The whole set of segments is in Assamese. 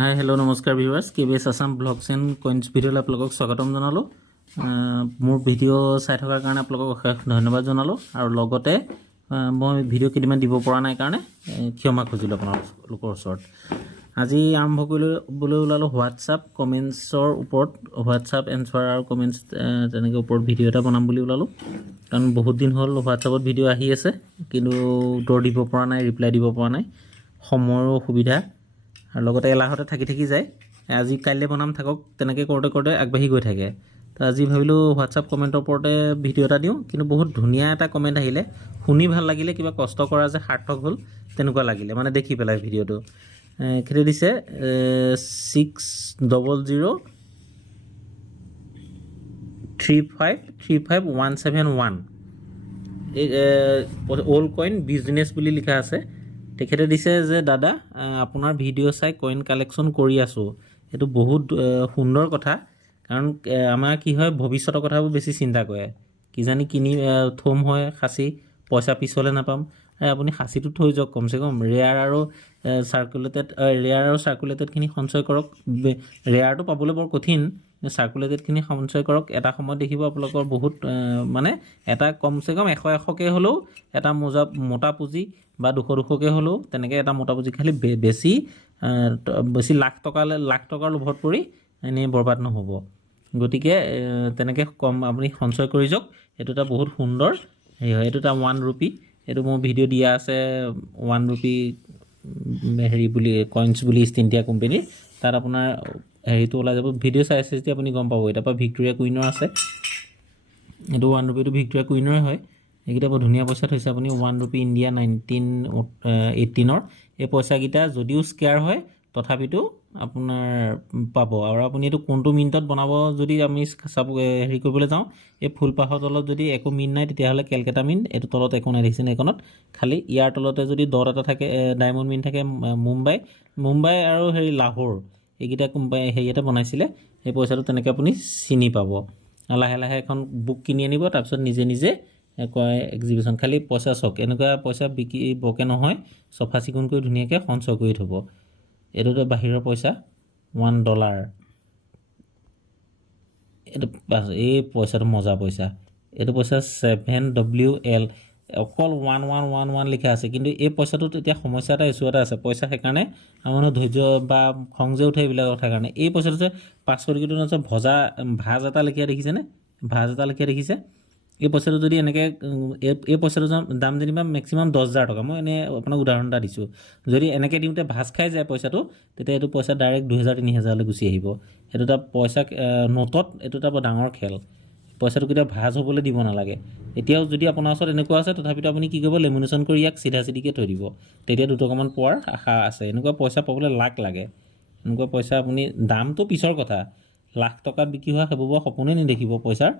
হাই হেল্ল' নমস্কাৰ viewers KBS Assam blogs and coins ভিডিঅ'লৈ আপোনালোকক স্বাগতম জনালোঁ। মোৰ ভিডিঅ' চাই থকাৰ কাৰণে আপোনালোকক অশেষ ধন্যবাদ জনালোঁ আৰু লগতে মই ভিডিঅ' কেইদিনমান দিব পৰা নাই কাৰণে ক্ষমা খুজিলোঁ আপোনালোকৰ ওচৰত। আজি আৰম্ভ কৰিবলৈ ওলালোঁ হোৱাটছআপ কমেণ্টছৰ ওপৰত, হোৱাটছআপ এনচাৰ আৰু কমেণ্টছ তেনেকৈ ওপৰত ভিডিঅ' এটা বনাম বুলি ওলালোঁ। কাৰণ বহুত দিন হ'ল হোৱাটছআপত ভিডিঅ' আহি আছে কিন্তু উত্তৰ দিব পৰা নাই, ৰিপ্লাই দিব পৰা নাই, সময়ৰ অসুবিধা আৰু লগতে এলাহতে থাকি যায়। আজি কাইলৈ বনাম থাকক, তেনেকৈ কৰোঁতে আগবাঢ়ি গৈ থাকে। তো আজি ভাবিলোঁ হোৱাটছআপ কমেণ্টৰ ওপৰতে ভিডিঅ' এটা দিওঁ। কিন্তু বহুত ধুনীয়া এটা কমেণ্ট আহিলে, শুনি ভাল লাগিলে, কিবা কষ্ট কৰা যে সাৰ্থক হ'ল তেনেকুৱা লাগিলে, মানে দেখি পেলাই ভিডিঅ'টো। খেতি দিছে 600035355171 এই অল্ড কইন বিজনেছ বুলি লিখা আছে। তেখেতে দিছে যে দাদা আপোনাৰ ভিডিঅ' চাই কইন কালেকশ্যন কৰি আছোঁ। এইটো বহুত সুন্দৰ কথা, কাৰণ আমাৰ কি হয় ভৱিষ্যতৰ কথাবোৰ বেছি চিন্তা কৰে। কিজানি কিনি থ'ম হয় খাচী, পইচা পিছলৈ নাপাম। আপুনি খাচীটো থৈ যাওক, কমচে কম ৰেয়াৰ আৰু চাৰ্কুলেটেডখিনি সঞ্চয় কৰক। ৰেয়াৰটো পাবলৈ বৰ কঠিন, চাৰ্কুলেটেডখিনি সঞ্চয় কৰক। এটা সময়ত দেখিব আপোনালোকৰ বহুত মানে এটা কমচে কম 100-100কৈ হ'লেও এটা মোটা পুঁজি বা 200-200কৈ হ'লেও তেনেকৈ এটা মোটা পুঁজি, খালি বেছি লাখ টকাৰ লোভত পৰি এনেই বৰবাদ নহ'ব। গতিকে তেনেকৈ আপুনি সঞ্চয় কৰি যাওক। এইটো এটা বহুত সুন্দৰ হেৰি হয়। এইটো এটা 1 ৰুপি, এইটো মোৰ ভিডিঅ' দিয়া আছে 1 ৰুপি হেৰি বুলি কইনছ বুলি ইষ্ট ইণ্ডিয়া কোম্পেনীৰ। তাত আপোনাৰ হেৰিটো ওলাই যাব, ভিডিঅ' চাই আছে যেতিয়া আপুনি গম পাব। তাৰপৰা ভিক্টৰিয়া কুইনৰ আছে, এইটো 1 ৰুপিটো ভিক্টৰিয়া কুইনৰে হয়। এইকেইটা বৰ ধুনীয়া পইচা থৈছে আপুনি, 1 ৰুপি ইণ্ডিয়া 1918। এই পইচাকেইটা যদিও স্কেয়াৰ হয় তথাপিতো আপোনাৰ পাব। আৰু আপুনি এইটো কোনটো মিনিটত বনাব যদি আমি হেৰি কৰিবলৈ যাওঁ, এই ফুলপাহৰ তলত যদি একো মিন নাই তেতিয়াহ'লে কেলকাতা মিন, এইটো তলত একো নাই দেখিছেনে এইখনত। খালি ইয়াৰ তলতে যদি ডট এটা থাকে, ডায়মণ্ড মিন থাকে, মুম্বাই আৰু হেৰি লাহোৰ, এইকেইটা হেৰিয়াতে বনাইছিলে। সেই পইচাটো তেনেকৈ আপুনি চিনি পাব। লাহে লাহে এখন বুক কিনি আনিব, তাৰপিছত নিজে কয় এক্সিবিশ্যন। খালি পইচা চাওক, এনেকুৱা পইচা বিকিবকে নহয়, চফা চিকুণ কৰি ধুনীয়াকৈ সঞ্চয় কৰি থ'ব। এইটোতো বাহিৰৰ পইচা, $1। এইটো এই পইচাটো মজা পইচা। এইটো পইচা 7WL, অকল 1111 লিখা আছে। কিন্তু এই পইচাটোত এতিয়া সমস্যা এটা, ইছ্যু এটা আছে। পইচা সেইকাৰণে আমাৰ ধৈৰ্য বা খং যে উঠে এইবিলাক কথাৰ কাৰণে। এই পইচাটো যে 500 টকীটো নহয়, ভাজ এটা লিখা দেখিছেনে, ভাজ এটা লিখা দেখিছে। এই পইচাটো যদি এনেকৈ, এই পইচাটোৰ দাম যেনিবা মেক্সিমাম 10,000 টকা। মই এনেই আপোনাক উদাহৰণ এটা দিছোঁ। যদি এনেকৈ দিওঁতে ভাজ খাই যায় পইচাটো, তেতিয়া এইটো পইচা ডাইৰেক্ট 2,000-3,000লৈ গুচি আহিব। সেইটো এটা পইচা নোটত এইটো এটা বৰ ডাঙৰ খেল। পইচাটো কেতিয়াও ভাজ হ'বলৈ দিব নালাগে। এতিয়াও যদি আপোনাৰ ওচৰত এনেকুৱা আছে, তথাপিতো আপুনি কি কৰিব, লেমিনেশ্যন কৰি ইয়াক চিধাকৈ থৈ দিব। তেতিয়া 2 টকামান পোৱাৰ আশা আছে। এনেকুৱা পইচা পাবলৈ লাক লাগে। এনেকুৱা পইচা আপুনি, দামটো পিছৰ কথা, লাখ টকাত বিক্ৰী হোৱা সেইবোৰ বৰ সপোনেই নেদেখিব পইচাৰ।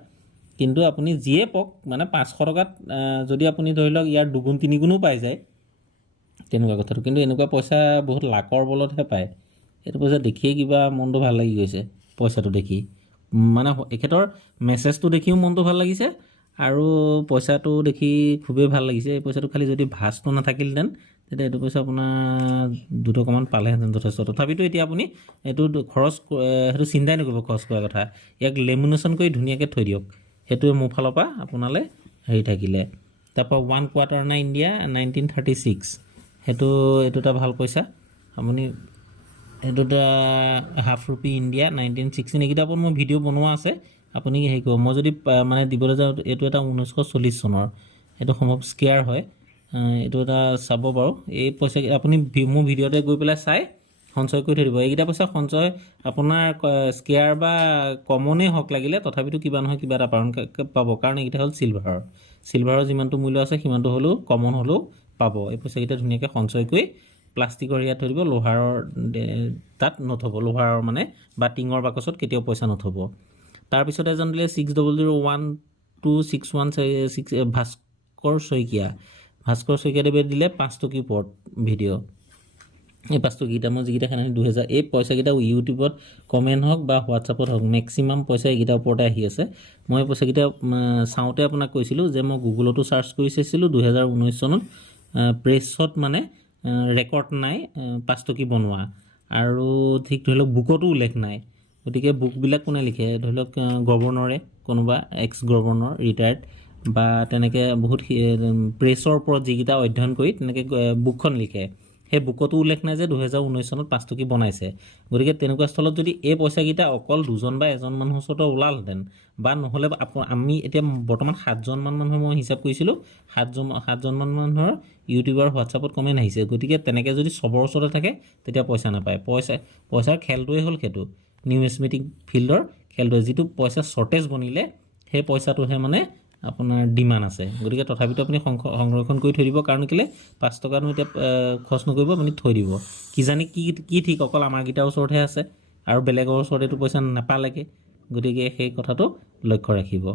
কিন্তু আপুনি যিয়ে পাওক, মানে 500 টকাত যদি আপুনি ধৰি লওক ইয়াৰ 2-3 গুণো পাই যায়, তেনেকুৱা কথাটো। কিন্তু এনেকুৱা পইচা বহুত লাকৰ বলতহে পায়। এইটো পইচা দেখিয়ে কিবা মনটো ভাল লাগি গৈছে, পইচাটো দেখি। মানে এখেতৰ মেছেজটো দেখিও মনটো ভাল লাগিছে আৰু পইচাটো দেখি খুবেই ভাল লাগিছে। এই পইচাটো খালি যদি ভাজটো নাথাকিলহেঁতেন, তেতিয়া এইটো পইচা আপোনাৰ 2 টকামান পালেহেঁতেন যথেষ্ট। তথাপিতো এতিয়া আপুনি এইটো সেইটো চিন্তাই নকৰিব খৰচ কৰাৰ কথা। ইয়াক লেমিনেশ্যন কৰি ধুনীয়াকৈ থৈ দিয়ক। সেইটোৱে মোৰ ফালৰ পৰা আপোনালৈ হেৰি থাকিলে। তাৰপৰা 1 কোৱাৰ্টাৰ আনা ইণ্ডিয়া 1936, এইটো এটা ভাল পইচা। আপুনি এইটো এটা ½ ৰুপি ইণ্ডিয়া 1916, এইকেইটাৰ ওপৰত মোৰ ভিডিঅ' বনোৱা আছে, আপুনি হেৰি কৰিব। মই যদি মানে দিবলৈ যাওঁ, এইটো এটা 1940 চনৰ, এইটো সম্ভৱ স্কেয়াৰ হয়। এইটো এটা চাব বাৰু। এই পইচা আপুনি মোৰ ভিডিঅ'তে গৈ পেলাই চাই সঞ্চয় কৰি থৈ দিব। এইকেইটা পইচা সঞ্চয় আপোনাৰ স্কেয়াৰ বা কমনেই হওক লাগিলে, তথাপিতো কিবা নহয় কিবা এটা পাব। কাৰণ এইকেইটা হ'ল চিলভাৰৰ যিমানটো মূল্য আছে সিমানটো হ'লেও কমন হ'লেও পাব। এই পইচাকেইটা ধুনীয়াকৈ সঞ্চয় কৰি প্লাষ্টিকৰ ইয়াত থৈ দিব, লোহাৰৰ তাত নথ'ব। লোহাৰৰ মানে বা টিঙৰ বাকচত কেতিয়াও পইচা নথ'ব। তাৰপিছত এজন দিলে 60012616, ভাস্কৰ শইকীয়াদেৱে দিলে 5 টকীৰ ওপৰত ভিডিঅ'। এই 5 টকীকেইটা মই যিকেইটা সেইদিনাখনি 2000, এই পইচাকেইটা ইউটিউবত কমেণ্ট হওক বা হোৱাটছআপত হওক, মেক্সিমাম পইচা এইকেইটাৰ ওপৰতে আহি আছে। মই এই পইচাকেইটা চাওঁতে আপোনাক কৈছিলোঁ যে মই গুগলতো চাৰ্চ কৰি চাইছিলোঁ 2019 চনত, প্ৰেছত মানে ৰেকৰ্ড নাই 5 টকী বনোৱা। আৰু ঠিক ধৰি লওক বুকতো উল্লেখ নাই গতিকে বুকবিলাক কোনে লিখে ধৰি লওক গভৰ্ণৰে কোনোবা এক্স গভৰ্ণৰ ৰিটায়াৰ্ড বা তেনেকৈ বহুত প্ৰেছৰ ওপৰত যিকেইটা অধ্যয়ন কৰি তেনেকৈ বুকখন লিখে সেই বুকতো উল্লেখ নাই যে 2019 চনত 5 টকী বনাইছে গতিকে তেনেকুৱা স্থলত যদি এই পইচাকেইটা অকল দুজন বা এজন মানুহৰ ওচৰতে ওলালহেঁতেন বা নহ'লে আমি এতিয়া বৰ্তমান 7জনমান মানুহ মই হিচাপ কৰিছিলোঁ 7জনমান মানুহৰ ইউটিউবৰ হোৱাটছআপত কমেণ্ট আহিছে গতিকে তেনেকৈ যদি চবৰ ওচৰতে থাকে তেতিয়া পইচা নাপায় পইচাৰ খেলটোৱে হ'ল সেইটো নিউমেছমেটিক ফিল্ডৰ খেলটোৱে যিটো পইচা শ্বৰ্টেজ বনিলে সেই পইচাটোহে মানে আপোনাৰ ডিমাণ্ড আছে গতিকে তথাপিতো আপুনি সংৰক্ষণ কৰি থৈ দিব কাৰণ কেলৈ 5 টকানো এতিয়া খৰচ নকৰিব আপুনি থৈ দিব কিজানি কি ঠিক অকল আমাৰকেইটাৰ ওচৰতহে আছে আৰু বেলেগৰ ওচৰত এইটো পইচা নাপালেগৈ গতিকে সেই কথাটো লক্ষ্য ৰাখিব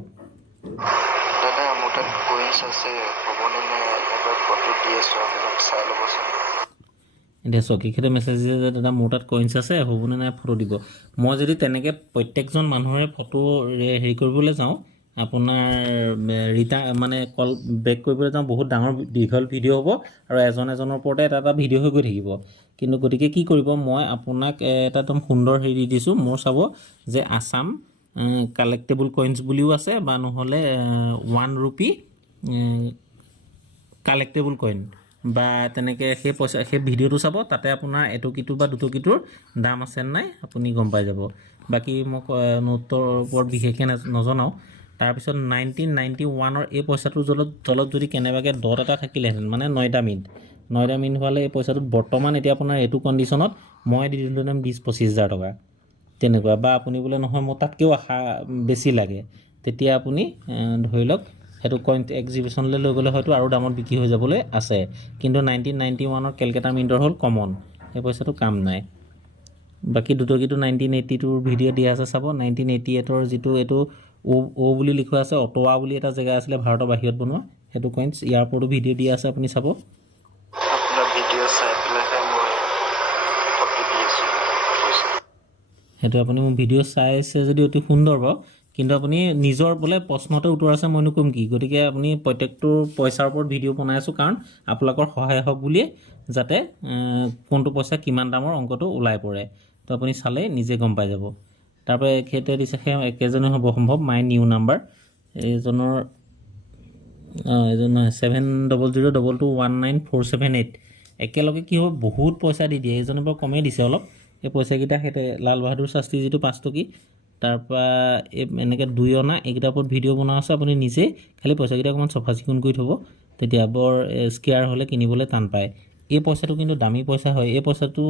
দাদা মোৰ তাত কইন্স আছে হ'বনে নাই এবাৰ ফটো দি আছোঁ আপোনাক চাই ল'বচোন এতিয়া চকীখেতে মেছেজ দিয়ে যে দাদা মোৰ তাত কইন্স আছে হ'বনে নাই ফটো দিব মই যদি তেনেকৈ প্ৰত্যেকজন মানুহৰে ফটো হেৰি কৰিবলৈ যাওঁ আপোনাৰ মানে কল বেক কৰিবলৈ যাওঁ বহুত ডাঙৰ দীঘল ভিডিঅ' হ'ব আৰু এজনৰ ওপৰতে এটা ভিডিঅ' হৈ গৈ থাকিব কিন্তু গতিকে কি কৰিব মই আপোনাক এটা একদম সুন্দৰ হেৰি দিছোঁ মোৰ চাব যে আছাম কালেক্টেবল কইন্স বুলিও আছে বা নহ'লে 1 ৰূপী কালেক্টেবল কইন বা তেনেকৈ সেই ভিডিঅ'টো চাব তাতে আপোনাৰ এটকীটো বা দুটকীটোৰ দাম আছে নাই আপুনি গম পাই যাব বাকী মোক নোটৰ ওপৰত বিশেষকৈ নজনাওঁ তাৰপিছত 1991ৰ এই পইচাটোৰ তলত যদি কেনেবাকৈ ডট এটা থাকিলেহেঁতেন মানে 9টা মিনিট হোৱালে এই পইচাটোত বৰ্তমান এতিয়া আপোনাৰ এইটো কণ্ডিশ্যনত মই দি দিলোহেঁতেন 20-25 হাজাৰ টকা তেনেকুৱা বা আপুনি বোলে নহয় মোৰ তাতকৈও আশা বেছি লাগে তেতিয়া আপুনি ধৰি লওক সেইটো কইন এক্সিবিশ্যনলৈ লৈ গ'লে হয়তো আৰু দামত বিক্ৰী হৈ যাবলৈ আছে কিন্তু 1991ৰ কেলকাটা মিণ্টৰ হ'ল কমন সেই পইচাটো কাম নাই বাকী দুটকীটো 1982ৰ ভিডিঅ' দিয়া আছে চাব 1988ৰ যিটো এইটো অ' বুলি লিখোৱা আছে অটোৱা বুলি এটা জেগা আছিলে ভাৰতৰ বাহিৰত বনোৱা সেইটো কইন্স ইয়াৰ ওপৰতো ভিডিঅ' দিয়া আছে আপুনি চাব আপোনাৰ ভিডিঅ' চাই পেলাইহে মই ফটো দি আছোঁ সেইটো আপুনি মোৰ ভিডিঅ' চাইছে যদি অতি সুন্দৰ বাৰু কিন্তু আপুনি নিজৰ বোলে প্ৰশ্নতে উত্তৰ আছে মইনো ক'ম কি গতিকে আপুনি প্ৰত্যেকটো পইচাৰ ওপৰত ভিডিঅ' বনাই আছোঁ কাৰণ আপোনালোকৰ সহায় হওক বুলিয়ে যাতে কোনটো পইচা কিমান দামৰ অংকটো ওলাই পৰে তো আপুনি চালে নিজে গম পাই যাব তাৰপৰা এখেতে দিছে সেই একেজনে হ'ব সম্ভৱ মাই নিউ নাম্বাৰ এইজনৰ এজন 7002219478 একেলগে কি হ'ব বহুত পইচা দি দিয়ে এইজনে বাৰু কমেই দিছে অলপ এই পইচাকেইটা সিহঁতে লাল বাহাদুৰ শাস্ত্ৰী যিটো 5 টকী তাৰপৰা এনেকৈ 2 অনা এইকেইটাৰ ওপৰত ভিডিঅ' বনোৱা আছে আপুনি নিজেই খালি পইচাকেইটা অকণমান চফা চিকুণ কৰি থ'ব তেতিয়া বৰ স্কেয়াৰ হ'লে কিনিবলৈ টান পায় এই পইচাটো কিন্তু দামী পইচা হয় এই পইচাটো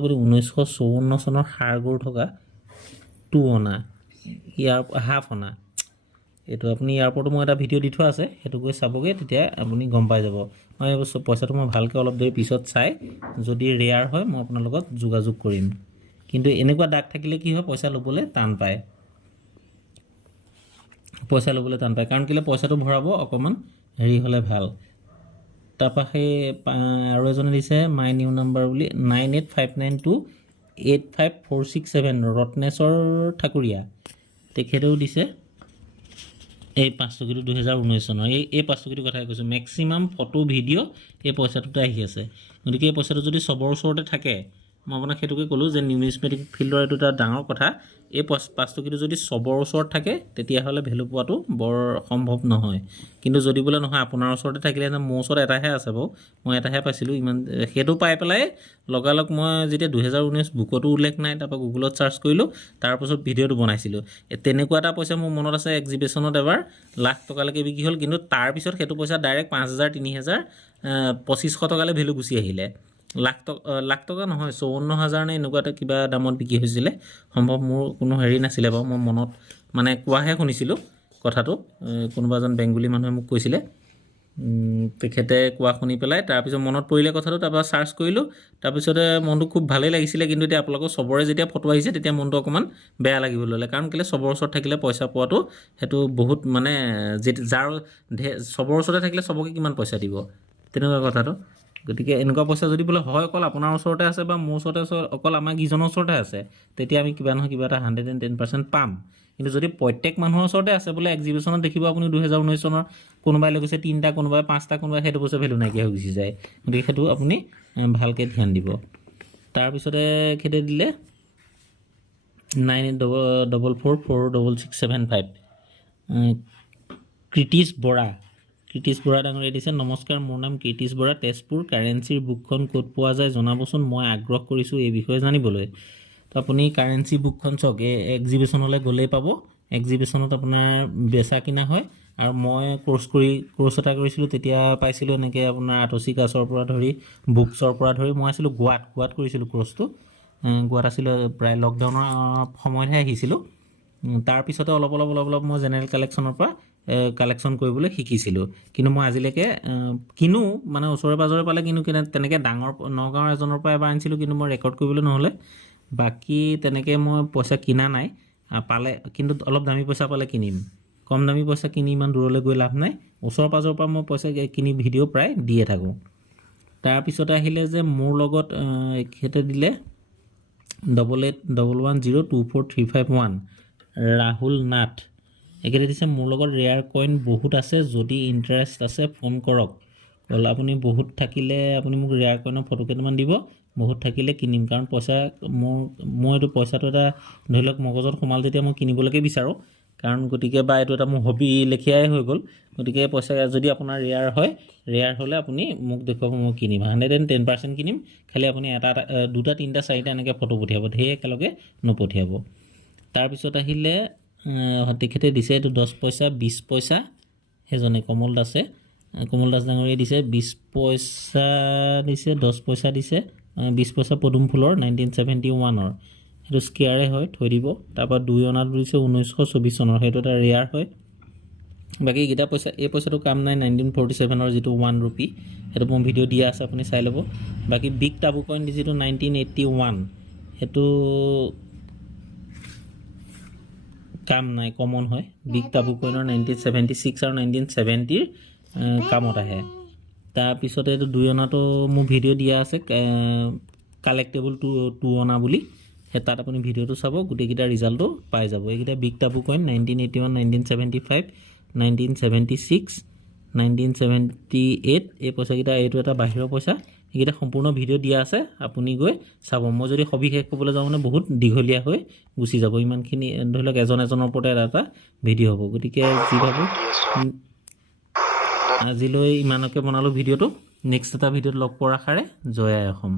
আপুনি 1954 চনৰ সাৰগড় থকা 2 অনা ইয়াৰ হাফ অনা এইটো আপুনি ইয়াৰ ওপৰতো মই এটা ভিডিঅ' দি থোৱা আছে সেইটো গৈ চাবগৈ তেতিয়া আপুনি গম পাই যাব মই পইচাটো মই ভালকৈ অলপ দেৰি পিছত চাই যদি ৰেয়াৰ হয় মই আপোনাৰ লগত যোগাযোগ কৰিম কিন্তু এনেকুৱা দাগ থাকিলে কি হয় পইচা ল'বলৈ টান পায় কাৰণ কেলৈ পইচাটো ভৰাব অকণমান হেৰি হ'লে ভাল তাৰপৰা সেই আৰু এজনে দিছে মাই নিউ নাম্বাৰ বুলি 9859285467 ৰত্নেশ্বৰ ঠাকুৰীয়া তেখেতেও দিছে এই 5 টকীটো 2019 চনৰ এই 5 টকীটোৰ কথাই কৈছোঁ মেক্সিমাম ফটো ভিডিঅ' এই পইচাটোতে আহি আছে গতিকে এই পইচাটো যদি চবৰ ওচৰতে থাকে মই আপোনাক সেইটোকে ক'লোঁ যে নিউমেছমেটিক ফিল্ডৰ এইটো এটা ডাঙৰ কথা এই 5 টকীটো যদি চবৰ ওচৰত থাকে তেতিয়াহ'লে ভেলু পোৱাটো বৰ সম্ভৱ নহয় কিন্তু যদি বোলে নহয় আপোনাৰ ওচৰতে থাকিলে মোৰ ওচৰত এটাহে আছে বাৰু মই এটাহে পাইছিলোঁ ইমান সেইটো পাই পেলাই লগালগ মই যেতিয়া 2019 বুকতো উল্লেখ নাই তাৰপৰা গুগলত চাৰ্চ কৰিলোঁ তাৰপাছত ভিডিঅ'টো বনাইছিলোঁ তেনেকুৱা এটা পইচা মোৰ মনত আছে এক্সিবিশ্যনত এবাৰ লাখ টকালৈকে বিক্ৰী হ'ল কিন্তু তাৰপিছত সেইটো পইচা ডাইৰেক্ট 5,000 3,000 2500 টকালৈ ভেলু গুচি আহিলে লাখ টকা নহয় 54,000 নে এনেকুৱা এটা কিবা দামত বিক্ৰী হৈছিলে সম্ভৱ মোৰ কোনো হেৰি নাছিলে বাৰু মই মনত মানে কোৱাহে শুনিছিলোঁ কথাটো কোনোবা এজন বেংগলী মানুহে মোক কৈছিলে তেখেতে কোৱা শুনি পেলাই তাৰপিছত মনত পৰিলে কথাটো তাৰপৰা চাৰ্চ কৰিলোঁ তাৰপিছতে মনটো খুব ভালেই লাগিছিলে কিন্তু এতিয়া আপোনালোকৰ চবৰে যেতিয়া ফটো আহিছে তেতিয়া মনটো অকণমান বেয়া লাগিব ল'লে কাৰণ কেলৈ চবৰ ওচৰত থাকিলে পইচা পোৱাটো সেইটো বহুত মানে যাৰ চবৰ ওচৰতে থাকিলে চবকে কিমান পইচা দিব তেনেকুৱা কথাটো গতিকে এনেকুৱা পইচা যদি বোলে হয় অকল আপোনাৰ ওচৰতে আছে বা মোৰ ওচৰতে অকল আমাৰ কেইজনৰ ওচৰতে আছে তেতিয়া আমি কিবা নহয় কিবা এটা 110% পাম কিন্তু যদি প্ৰত্যেক মানুহৰ ওচৰতে আছে বোলে এক্সিবিশ্যনত দেখিব আপুনি 2019 চনৰ কোনোবাই লৈ গৈছে 3টা কোনোবাই 5টা কোনোবাই সেইটো পইচা ভেলু নাইকিয়া হৈ গুচি যায় গতিকে সেইটো আপুনি ভালকৈ ধ্যান দিব তাৰপিছতে খেতে দিলে 98444675 কৃতিশ বৰা ডাঙৰীয়া দিছে নমস্কাৰ মোৰ নাম কৃতিশ বৰা তেজপুৰ কাৰেঞ্চিৰ বুকখন ক'ত পোৱা যায় জনাবচোন মই আগ্ৰহ কৰিছোঁ এই বিষয়ে জানিবলৈ তো আপুনি কাৰেঞ্চি বুকখন চাওক এই এক্সিবিশ্যনলৈ গ'লেই পাব এক্সিবিশ্যনত আপোনাৰ বেচা কিনা হয় আৰু মই কোৰ্চ এটা কৰিছিলোঁ তেতিয়া পাইছিলোঁ এনেকৈ আপোনাৰ আতচি কাছৰ পৰা ধৰি বুকছৰ পৰা ধৰি মই আছিলোঁ গোৱাত কৰিছিলোঁ কোৰ্চটো গোৱাত আছিলোঁ প্ৰায় লকডাউনৰ সময়তহে আহিছিলোঁ তাৰপিছতে অলপ মই জেনেৰেল কালেকশ্যনৰ পৰা কালেকশ্যন কৰিবলৈ শিকিছিলোঁ কিন্তু মই আজিলৈকে কিনো মানে ওচৰে পাজৰে পালে কিনো তেনেকৈ ডাঙৰ নগাঁৱৰ এজনৰ পৰা এবাৰ আনিছিলোঁ কিন্তু মই ৰেকৰ্ড কৰিবলৈ নহ'লে বাকী তেনেকৈ মই পইচা কিনা নাই পালে কিন্তু অলপ দামী পইচা পালে কিনিম কম দামী পইচা কিনি ইমান দূৰলৈ গৈ লাভ নাই ওচৰ পাজৰৰ পৰা মই পইচা কিনি ভিডিঅ' প্ৰায় দিয়ে থাকোঁ তাৰপিছতে আহিলে যে মোৰ লগত এখেতে দিলে 8811024351 ৰাহুল নাথ একেটা দিছে মোৰ লগত ৰেয়াৰ কইন বহুত আছে যদি ইণ্টাৰেষ্ট আছে ফোন কৰক ক'ল আপুনি বহুত থাকিলে আপুনি মোক ৰেয়াৰ কইনৰ ফটো কেইটামান দিব বহুত থাকিলে কিনিম কাৰণ পইচা মই এইটো পইচাটো এটা ধৰি লওক মগজত সোমাল যেতিয়া মই কিনিবলৈকে বিচাৰোঁ কাৰণ গতিকে বা এইটো এটা মোৰ হবি লেখিয়াই হৈ গ'ল গতিকে পইচা যদি আপোনাৰ ৰেয়াৰ হ'লে আপুনি মোক দেখুৱাব মই কিনিম 110% কিনিম খালি আপুনি এটা দুটা তিনিটা চাৰিটা এনেকৈ ফটো পঠিয়াব ধেৰ একেলগে নপঠিয়াব তাৰপিছত আহিলে তেখেতে দিছে এইটো 10 পইচা 20 পইচা সেইজনে কমল দাস ডাঙৰীয়ে দিছে 20 পইচা দিছে 10 পইচা দিছে 20 পইচা পদুম ফুলৰ 1971 সেইটো স্কেয়াৰে হয় থৈ দিব তাৰপৰা 2 অনাটো দিছে 1924 চনৰ সেইটো এটা ৰেয়াৰ হয় বাকী এইকেইটা পইচা এই পইচাটো কাম নাই 1947 যিটো 1 ৰুপি সেইটো মোৰ ভিডিঅ' দিয়া আছে আপুনি চাই ল'ব বাকী বিগ টাবু কইন যিটো 1981 সেইটো কাম নাই কমন হয় বিগ টাবু কইনৰ 1976 আৰু 1970 কামত আহে তাৰপিছতে এইটো 2 অনাটো মোৰ ভিডিঅ' দিয়া আছে কালেক্টেবল 2 অনা বুলি সেই তাত আপুনি ভিডিঅ'টো চাব গোটেইকেইটা ৰিজাল্টটো পাই যাব এইকেইটা বিগ টাবু কইন 1981 1975 1976 1978 এই পইচাকেইটা এইটো এটা বাহিৰৰ পইচা এইকেইটা সম্পূৰ্ণ ভিডিঅ' দিয়া আছে আপুনি গৈ চাব মই যদি সবিশেষ ক'বলৈ যাওঁ মানে বহুত দীঘলীয়া হৈ গুচি যাব ইমানখিনি ধৰি লওক এজনৰ ওপৰতে এটা ভিডিঅ' হ'ব গতিকে যি ভাবোঁ আজিলৈ ইমানকে বনালোঁ ভিডিঅ'টো নেক্সট এটা ভিডিঅ'ত লগ পোৱাৰ আশাৰে জয় আই অসম